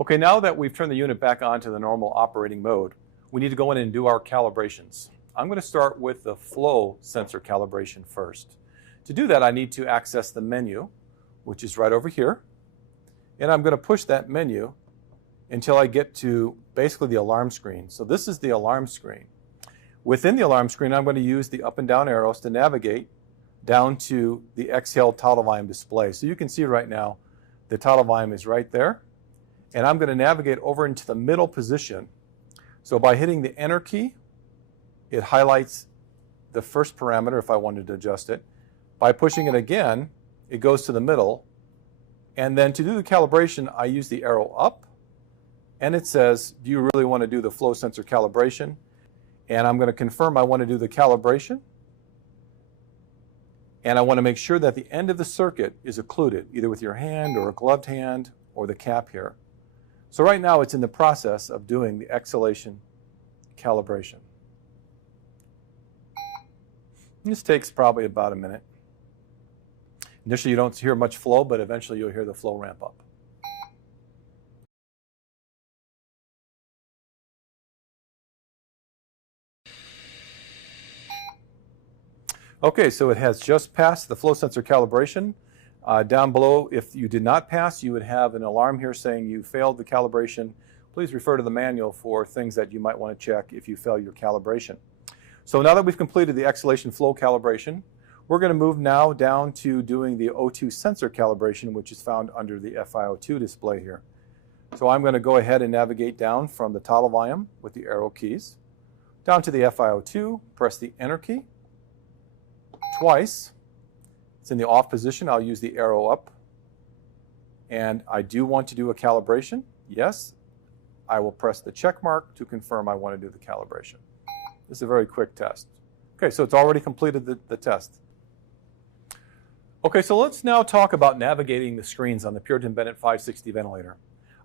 Okay, now that we've turned the unit back on to the normal operating mode, we need to go in and do our calibrations. I'm going to start with the flow sensor calibration first. To do that, I need to access the menu, which is right over here. And I'm going to push that menu until I get to basically the alarm screen. So this is the alarm screen. Within the alarm screen, I'm going to use the up and down arrows to navigate down to the exhale throttle volume display. So you can see right now the throttle volume is right there. And I'm going to navigate over into the middle position. So by hitting the enter key, it highlights the first parameter if I wanted to adjust it. By pushing it again, it goes to the middle. And then to do the calibration, I use the arrow up. And it says, do you really want to do the flow sensor calibration? And I'm going to confirm I want to do the calibration. And I want to make sure that the end of the circuit is occluded, either with your hand or a gloved hand or the cap here. So right now it's in the process of doing the exhalation calibration. This takes probably about a minute. Initially you don't hear much flow, but eventually you'll hear the flow ramp up. Okay, so it has just passed the flow sensor calibration. Down below, if you did not pass, you would have an alarm here saying you failed the calibration. Please refer to the manual for things that you might want to check if you fail your calibration. So now that we've completed the exhalation flow calibration, we're going to move now down to doing the O2 sensor calibration, which is found under the FiO2 display here. So I'm going to go ahead and navigate down from the throttle volume with the arrow keys, down to the FiO2, press the enter key twice. It's in the off position. I'll use the arrow up. And I do want to do a calibration. Yes. I will press the check mark to confirm I want to do the calibration. This is a very quick test. Okay, so it's already completed the test. Okay, so let's now talk about navigating the screens on the Puritan Bennett 560 ventilator.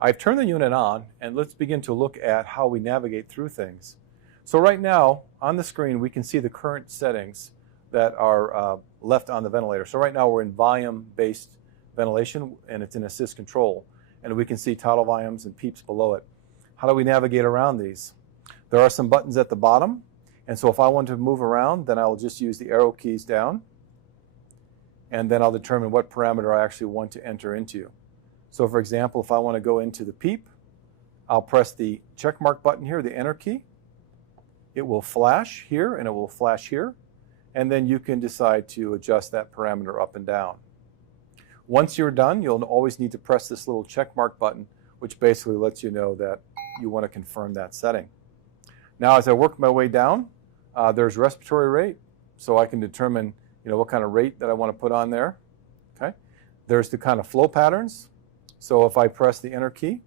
I've turned the unit on, and let's begin to look at how we navigate through things. So right now, on the screen, we can see the current settings that are left on the ventilator. So right now we're in volume-based ventilation, and it's in assist control. And we can see throttle volumes and peeps below it. How do we navigate around these? There are some buttons at the bottom. And so if I want to move around, then I'll just use the arrow keys down. And then I'll determine what parameter I actually want to enter into. So for example, if I want to go into the peep, I'll press the check mark button here, the enter key. It will flash here, and it will flash here. And then you can decide to adjust that parameter up and down. Once you're done, you'll always need to press this little check mark button, which basically lets you know that you want to confirm that setting. Now, as I work my way down, there's respiratory rate, so I can determine what kind of rate that I want to put on there. Okay. There's the kind of flow patterns. So if I press the enter key,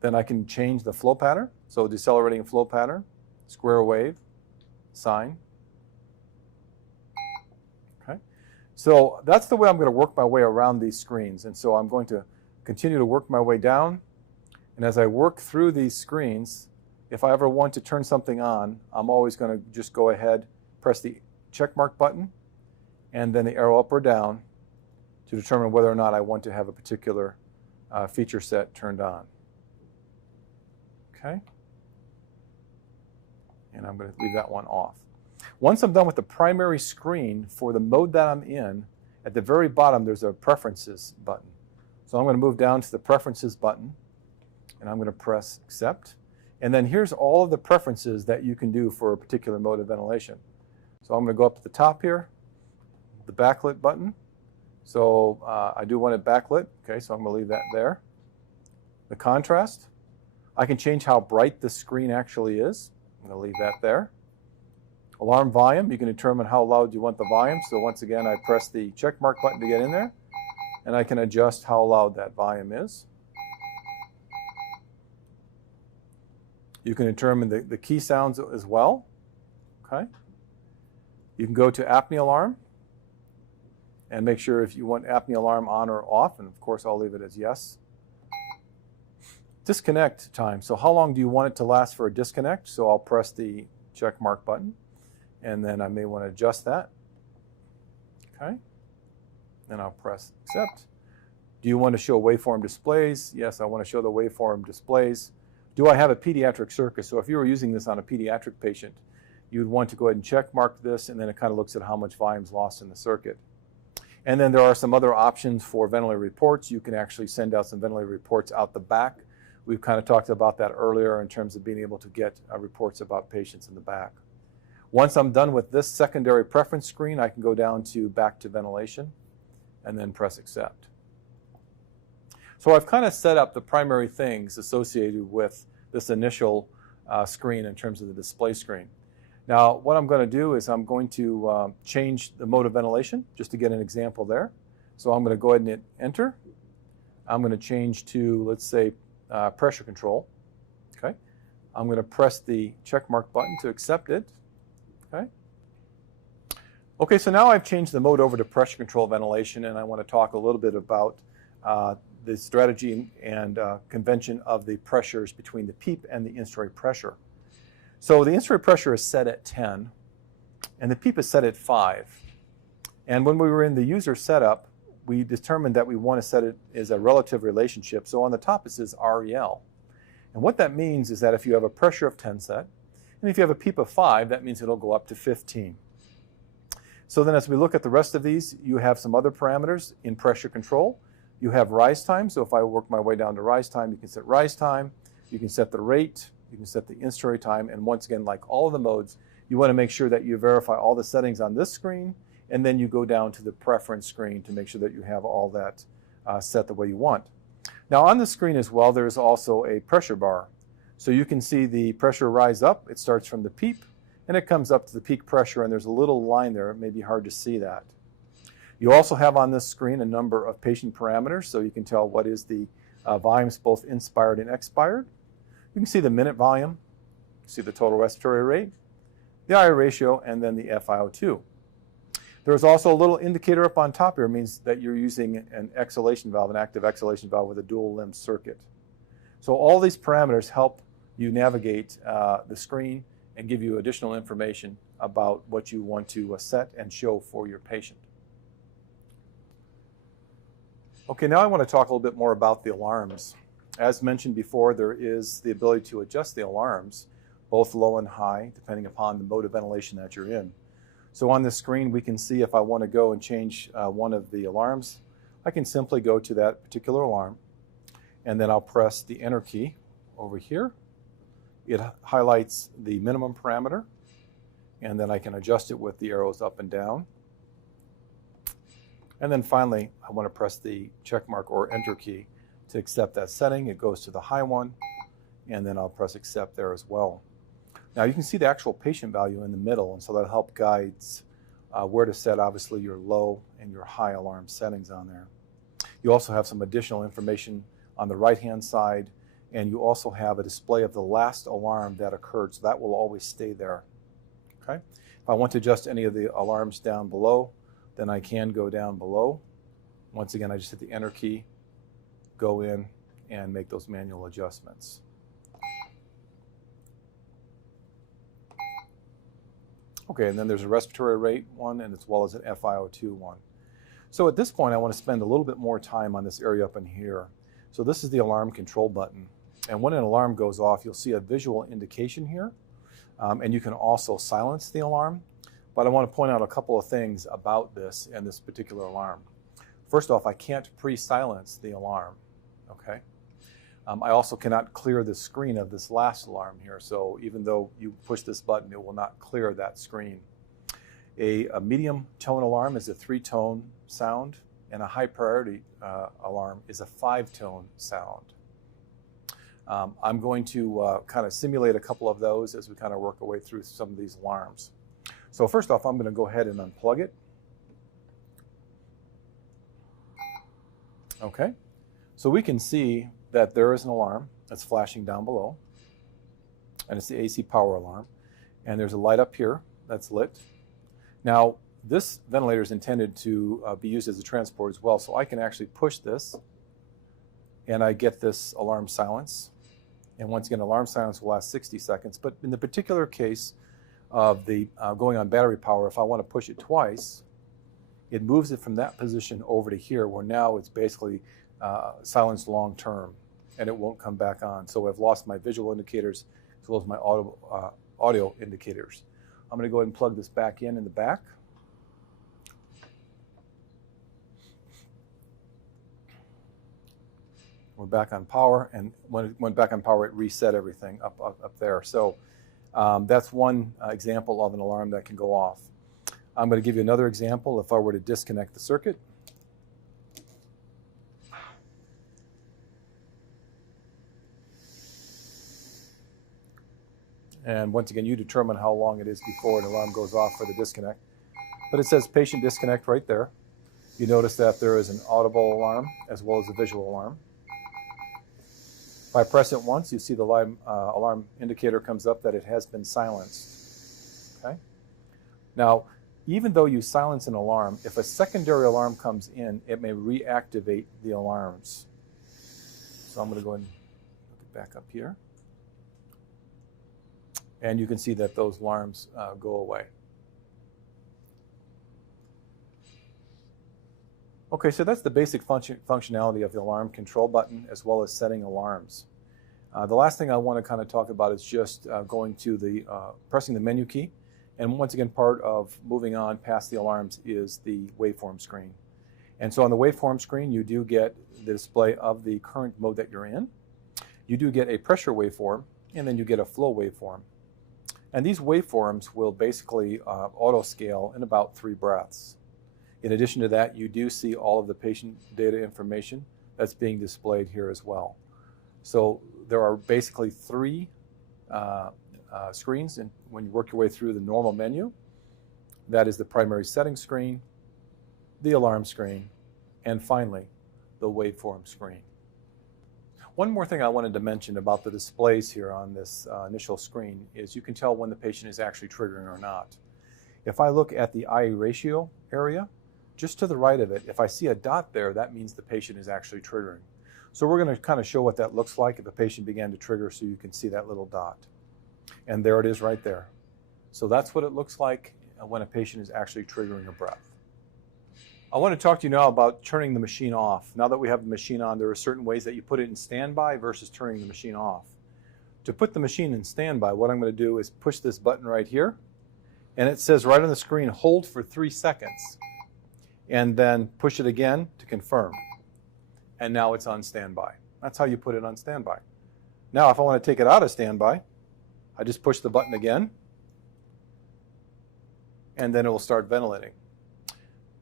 then I can change the flow pattern. So decelerating flow pattern, square wave, sine. So that's the way I'm going to work my way around these screens. And so I'm going to continue to work my way down. And as I work through these screens, if I ever want to turn something on, I'm always going to just go ahead, press the check mark button, and then the arrow up or down to determine whether or not I want to have a particular feature set turned on. Okay? And I'm going to leave that one off. Once I'm done with the primary screen for the mode that I'm in, at the very bottom there's a Preferences button. So I'm going to move down to the Preferences button, and I'm going to press Accept. And then here's all of the preferences that you can do for a particular mode of ventilation. So I'm going to go up to the top here, the backlit button. So I do want it backlit, okay, so I'm going to leave that there. The contrast, I can change how bright the screen actually is. I'm going to leave that there. Alarm volume, you can determine how loud you want the volume. So once again, I press the check mark button to get in there, and I can adjust how loud that volume is. You can determine the key sounds as well. Okay. You can go to apnea alarm and make sure if you want apnea alarm on or off, and of course I'll leave it as yes. Disconnect time. So how long do you want it to last for a disconnect? So I'll press the check mark button, and then I may want to adjust that. Okay. Then I'll press accept. Do you want to show waveform displays? Yes, I want to show the waveform displays. Do I have a pediatric circuit? So if you were using this on a pediatric patient, you'd want to go ahead and check mark this, and then it kind of looks at how much volume is lost in the circuit. And then there are some other options for ventilator reports. You can actually send out some ventilator reports out the back. We've kind of talked about that earlier in terms of being able to get reports about patients in the back. Once I'm done with this secondary preference screen, I can go down to back to ventilation and then press accept. So I've kind of set up the primary things associated with this initial screen in terms of the display screen. Now, what I'm going to do is I'm going to change the mode of ventilation, just to get an example there. So I'm going to go ahead and hit enter. I'm going to change to, let's say, pressure control. Okay. I'm going to press the check mark button to accept it. Okay. Okay, so now I've changed the mode over to pressure control ventilation, and I want to talk a little bit about the strategy and convention of the pressures between the PEEP and the instory pressure. So the instory pressure is set at 10, and the PEEP is set at 5. And when we were in the user setup, we determined that we want to set it as a relative relationship. So on the top it says REL. And what that means is that if you have a pressure of 10 set, and if you have a PEEP of 5, that means it'll go up to 15. So then as we look at the rest of these, you have some other parameters in pressure control. You have rise time. So if I work my way down to rise time, you can set rise time, you can set the rate, you can set the instory time, and once again, like all of the modes, you want to make sure that you verify all the settings on this screen, and then you go down to the preference screen to make sure that you have all that set the way you want. Now on the screen as well, there's also a pressure bar. So you can see the pressure rise up. It starts from the PEEP, and it comes up to the peak pressure, and there's a little line there. It may be hard to see that. You also have on this screen a number of patient parameters, so you can tell what is the volumes both inspired and expired. You can see the minute volume, you can see the total respiratory rate, the I ratio, and then the FiO2. There's also a little indicator up on top here. It means that you're using an exhalation valve, an active exhalation valve with a dual limb circuit. So all these parameters help you navigate the screen and give you additional information about what you want to set and show for your patient. Okay, now I want to talk a little bit more about the alarms. As mentioned before, there is the ability to adjust the alarms, both low and high, depending upon the mode of ventilation that you're in. So on this screen, we can see if I want to go and change one of the alarms, I can simply go to that particular alarm, and then I'll press the enter key over here. It highlights the minimum parameter, and then I can adjust it with the arrows up and down. And then finally, I want to press the check mark or enter key to accept that setting. It goes to the high one, and then I'll press accept there as well. Now you can see the actual patient value in the middle, and so that'll help guides where to set obviously your low and your high alarm settings on there. You also have some additional information on the right-hand side, and you also have a display of the last alarm that occurred, so that will always stay there. Okay? If I want to adjust any of the alarms down below, then I can go down below. Once again, I just hit the enter key, go in, and make those manual adjustments. Okay, and then there's a respiratory rate one, and as well as an FiO2 one. So at this point, I want to spend a little bit more time on this area up in here. So this is the alarm control button. And when an alarm goes off, you'll see a visual indication here. And you can also silence the alarm. But I want to point out a couple of things about this and this particular alarm. First off, I can't pre-silence the alarm. Okay. I also cannot clear the screen of this last alarm here. So even though you push this button, it will not clear that screen. A medium tone alarm is a 3-tone sound, and a high priority alarm is a 5-tone sound. I'm going to kind of simulate a couple of those as we kind of work our way through some of these alarms. So first off, I'm going to go ahead and unplug it. Okay, so we can see that there is an alarm that's flashing down below, and it's the AC power alarm, and there's a light up here that's lit. Now, this ventilator is intended to be used as a transport as well, so I can actually push this, and I get this alarm silence. And once again, alarm silence will last 60 seconds, but in the particular case of the going on battery power, if I want to push it twice, it moves it from that position over to here, where now it's basically silenced long term, and it won't come back on. So I've lost my visual indicators as well as my audio indicators. I'm going to go ahead and plug this back in the back. We're back on power, and when it went back on power, it reset everything up there. So that's one example of an alarm that can go off. I'm going to give you another example if I were to disconnect the circuit. And once again, you determine how long it is before an alarm goes off for the disconnect. But it says patient disconnect right there. You notice that there is an audible alarm as well as a visual alarm. If I press it once, you see the alarm indicator comes up that it has been silenced. Okay? Now, even though you silence an alarm, if a secondary alarm comes in, it may reactivate the alarms. So I'm going to go and look it back up here. And you can see that those alarms go away. Okay, so that's the basic functionality of the alarm control button as well as setting alarms. The last thing I want to kind of talk about is just going to the pressing the menu key. And once again, part of moving on past the alarms is the waveform screen. And so on the waveform screen, you do get the display of the current mode that you're in. You do get a pressure waveform, and then you get a flow waveform. And these waveforms will basically auto-scale in about 3 breaths. In addition to that, you do see all of the patient data information that's being displayed here as well. So there are basically 3 screens, and when you work your way through the normal menu, that is the primary settings screen, the alarm screen, and finally, the waveform screen. One more thing I wanted to mention about the displays here on this initial screen is you can tell when the patient is actually triggering or not. If I look at the eye ratio area, just to the right of it, if I see a dot there, that means the patient is actually triggering. So we're going to kind of show what that looks like if a patient began to trigger so you can see that little dot. And there it is right there. So that's what it looks like when a patient is actually triggering a breath. I want to talk to you now about turning the machine off. Now that we have the machine on, there are certain ways that you put it in standby versus turning the machine off. To put the machine in standby, what I'm going to do is push this button right here, and it says right on the screen, hold for 3 seconds, and then push it again to confirm. And now it's on standby. That's how you put it on standby. Now, if I want to take it out of standby, I just push the button again, and then it will start ventilating.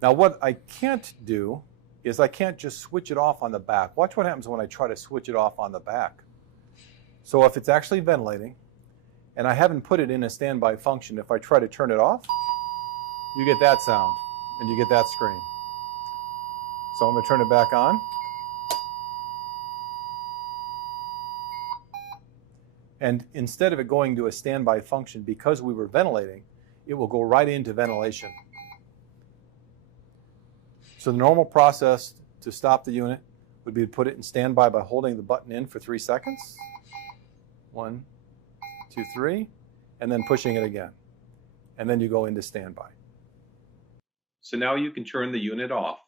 Now, what I can't do is I can't just switch it off on the back. Watch what happens when I try to switch it off on the back. So if it's actually ventilating, and I haven't put it in a standby function, if I try to turn it off, you get that sound, and you get that screen. So I'm going to turn it back on. And instead of it going to a standby function, because we were ventilating, it will go right into ventilation. So the normal process to stop the unit would be to put it in standby by holding the button in for 3 seconds. 1, 2, 3, and then pushing it again. And then you go into standby. So now you can turn the unit off.